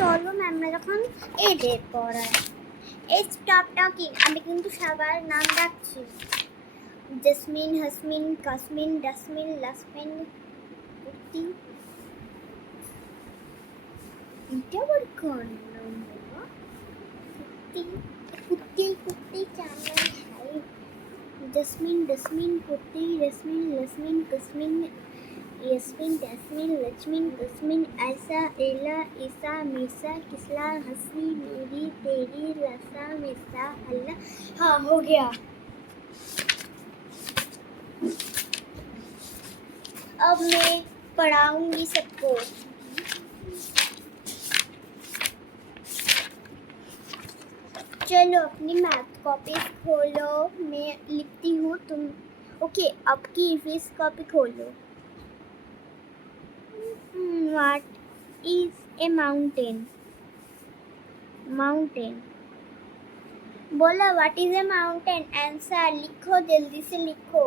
চলো ম্যামরা যখন এদের পড়ায়। এই স্টপ টকিং, আমি কিন্তু সবার নাম ডাকছি। জেসমিন, হাসমিন, কাসমিন, ডাসমিন, লাসমিন, কুত্তি। এটা আবার কোন নাম বাবা? কুত্তি কুত্তি কুত্তি চামড়া খাই। জেসমিন, ডাসমিন, কুত্তি, রেসমিন, লাসমিন, কাসমিন, यास्मीन, तस्मीन, लक्ष्मीन, तस्मीन, ऐसा, एला, ईसा, मीसा, किसला, हंसी, मेरी, तेरी, लसा, मिसा, अल्लाह। हाँ, हो गया। अब मैं पढ़ाऊंगी सबको। चलो अपनी मैथ कॉपी खोलो, मैं लिखती हूँ, तुम ओके। आपकी फेस कॉपी खोलो। What is a mountain? Mountain. बोला what is a mountain? Answer लिखो, जल्दी से लिखो।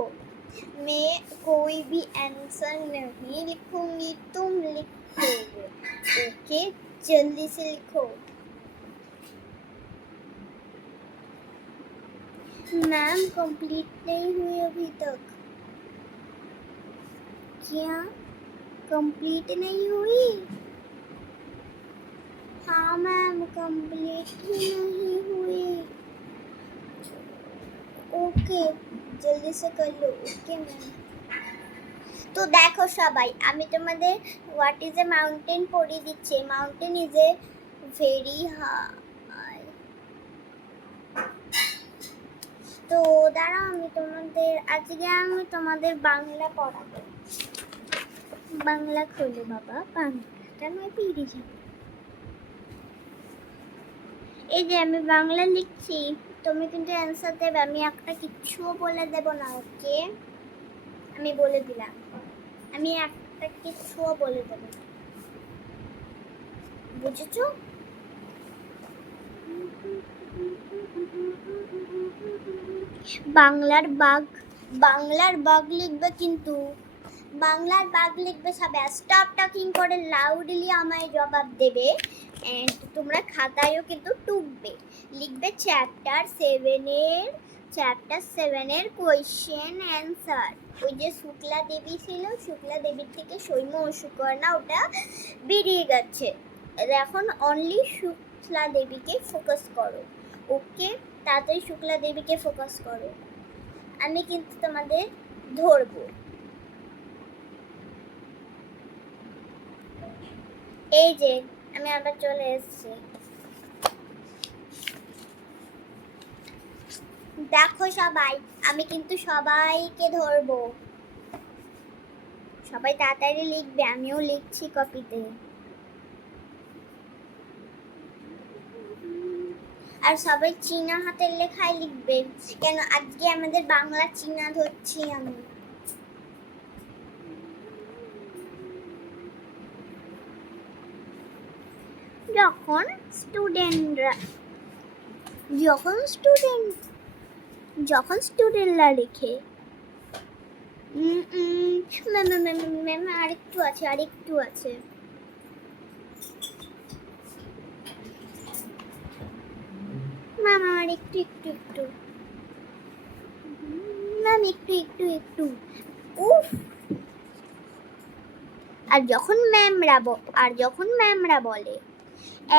मैं कोई भी आंसर नहीं लिखूंगी, तुम लिखोगे। ओके, जल्दी से लिखो। मैम कंप्लीट नहीं हुई अभी तक। क्या कंप्लीट नहीं हुई? हाँ मैम, कंप्लीट ही नहीं हुई। ओके, जल्दी से कर लो। Okay ma'am. তো দেখো সবাই, আমি তোমাদের হোয়াট ইজ এ মাউন্টেন পড়িয়ে দিচ্ছি। Mountain is a very high. তো দাঁড়াও, আমি তোমাদের বাংলা পড়াবো। বাংলা খোলো বাবা, বাংলাটা নয় পেরিয়ে যাবে। এই যে আমি বাংলা লিখছি, তুমি কিন্তু অ্যান্সার দেবে। আমি একটা কিচ্ছুও বলে দেব না, ওকে? আমি বলে দিলাম, আমি একটা কিচ্ছুও বলে দেব না, বুঝেছো? বাংলার বাঘ লিখবে, কিন্তু বাংলার বাঘ লিখবে সবাই। স্টপ টকিং করে লাউডলি আমায় জবাব দেবে। এন্ড তোমরা খাতায়ও কিন্তু টুকবে, লিখবে চ্যাপ্টার 7-এর কোয়েশ্চেন অ্যান্সার। ওই যে শুক্লা দেবী ছিল, শুক্লা দেবীর থেকে সৈন্য সুকর্ণা ওটা বেরিয়ে গেছে। এখন অনলি শুক্লা দেবীকে ফোকাস করো, ওকে? তাড়াতাড়ি শুক্লা দেবীকে ফোকাস করো, আমি কিন্তু তোমাদের ধরবো। এই যে আমি আবার চলে এসেছি। দেখো সবাই, আমি কিন্তু সবাইকে ধরবো। সবাই তাড়াতাড়ি লিখবে, আমিও লিখছি কপিতে। আর সবাই চীনা হাতের লেখায় লিখবে, কেন আজকে আমাদের বাংলা চীনা ধরছি আমি। যখন স্টুডেন্টরা লিখে ম্যাম আরেকটু আছে। ম্যাম আমার একটু ম্যাম একটু উফ। আর যখন ম্যামরা বলে,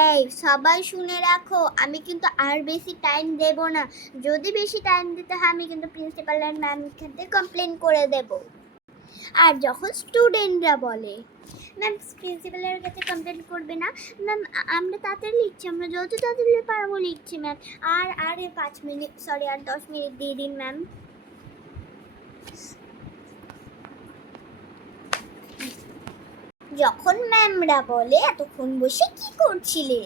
এই সবাই শুনে রাখো, আমি কিন্তু আর বেশি টাইম দেব না। যদি বেশি টাইম দিতে হয়, আমি কিন্তু প্রিন্সিপাল আর ম্যামের কাছে কমপ্লেন করে দেব। আর যখন স্টুডেন্টরা বলে, ম্যাম প্রিন্সিপালের কাছে কমপ্লেন করবে না ম্যাম, আমরা তাড়াতাড়ি লিখছি, আমরা যত তাড়াতাড়ি পারবো লিখছি ম্যাম। আর 5 মিনিট, সরি আর 10 মিনিট দিয়ে দিন ম্যাম। যখন ম্যামরা বলে, এতক্ষণ বসে কি করছিলে?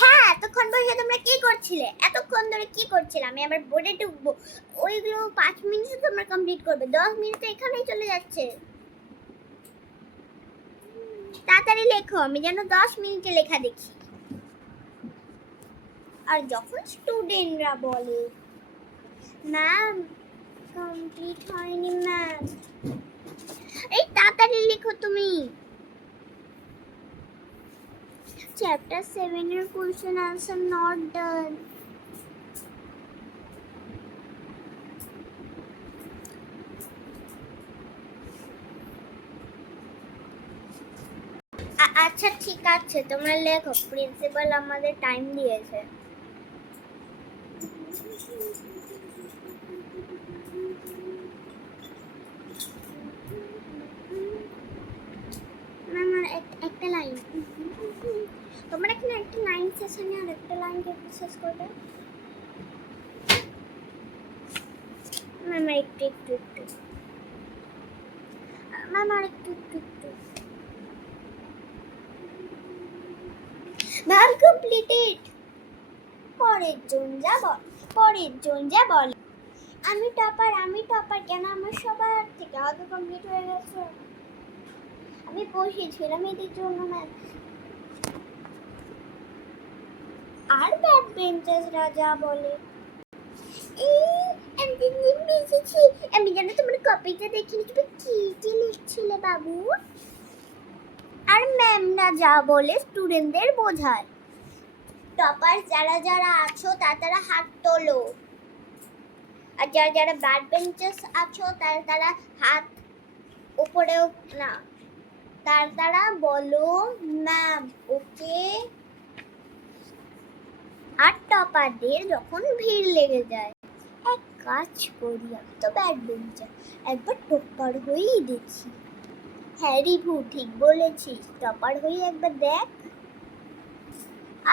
হ্যাঁ, এতক্ষণ বসে তোমরা কি করছিলে? এতক্ষণ ধরে কি করছিলে? আমি আবার বোর্ডে ঢুকবো, ওইগুলো 5 মিনিটে তোমরা কমপ্লিট করবে, 10 মিনিট এখানেই চলে যাচ্ছে। তাড়াতাড়ি লেখো, আমি যেন 10 মিনিটে লেখা দেখি। আর যখন স্টুডেন্টরা বলে, ম্যাম কমপ্লিট হয়নি ম্যাম, এই তাড়াতাড়ি লেখো তুমি। চ্যাপ্টার 7 এর কোশ্চেন আনসার নট ডান। আচ্ছা ঠিক আছে, তোমরা লেখো, প্রিন্সিপাল আমাদের টাইম দিয়েছে। আমার একটা লাইন, তোমরা এখানে একটা লাইন সেশনে আর একটা লাইন শেষ করবে। ম্যাম একটু একটু একটু ম্যাম আর একটু একটু একটু ম্যাম কমপ্লিটেড। পরের জন যা বল আমি টপার কেন? আমার সবার থেকে আগে কমপ্লিট হয়ে গেছে। আমি বসেছিলাম এদের জন্য ম্যাম। আর ব্যাক বেঞ্চার্সরা যা বলে, আমি জানো তোমার কপিটা দেখিনি, তুমি কি লিখছিলে বাবু? আর ম্যামরা যা বলে স্টুডেন্টদের বোঝায়। টপার যারা আছো তারা হাত তোলো, আর যারা ব্যাক বেঞ্চার্স আছো তারা হাত উপরেও না, তারা বলো ম্যাম ওকে। আর টপারদের যখন ভিড় লেগে যায়, এক কাজ করি, আমি তো ব্যাক বেঞ্চার, একবার টপার হয়েই দেখি। হ্যাঁ রিভু ঠিক বলেছিস, টপার হয়ে একবার দেখ।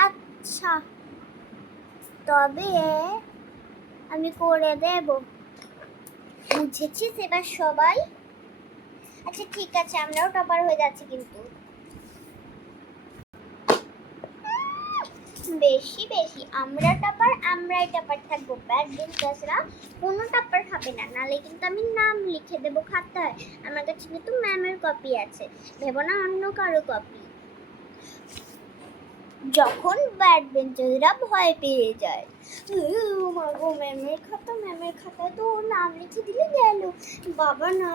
আচ্ছা তবে আমি করে দেব, বুঝেছিস এবার সবাই? আচ্ছা ঠিক আছে, আমরাও টপার হয়ে যাচ্ছি, কিন্তু বেশি আমরাই টপার থাকবো, ব্যাক বেঞ্চার্সরা কোনো টপার খাবে না, নালে কিন্তু আমি নাম লিখে দেবো খাতায়। আমার কাছে কিন্তু ম্যামের কপি আছে, ভেবো না অন্য কারো কপি। যখন ব্যাক বেঞ্চার্সরা ভয় পেয়ে যায়, ম্যামের খাতায় তো নাম লিখে দিলে গেল, বাবা না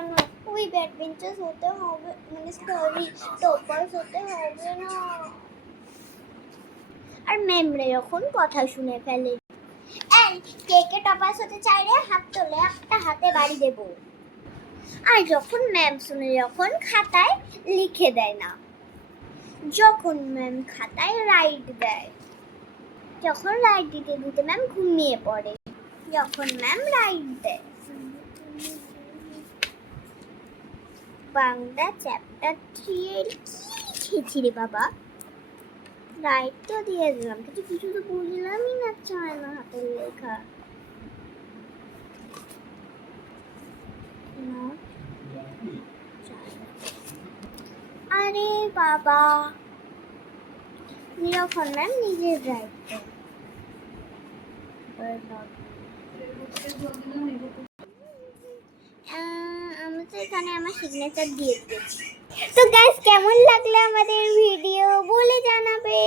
ওই ব্যাক বেঞ্চার্স হতে হবে, মানে সরি টপার্স হতে হবে না। আর ম্যামরা যখন কথা শুনে ফেলে, এই কে টপার্স হতে চাই রে, হাত তোলে, একটা হাতে বাড়ি দেব। আর যখন ম্যাম শুনে, যখন খাতায় লিখে দেয় না, যখন ম্যাম খাতায় রাইট দেয়, যখন রাইট দিতে ম্যাম ঘুমিয়ে পড়ে, যখন ম্যাম রাইট দেয়। বাংলা চ্যাপ্টার 3 এর কি লিখেছি রে বাবা? রাইট তো দিয়ে দিলাম, কিন্তু কিছু তো বুঝলামই না, চায় না হাতের লেখা। আরে বাবা, নিরক্ষণ ম্যাম নিজের রাইট দেয়। আমি তো এখানে আমার সিগনেচার দিয়ে দিয়েছি। তো গাইস কেমন লাগলো আমাদের ভিডিও বলে জানাবে।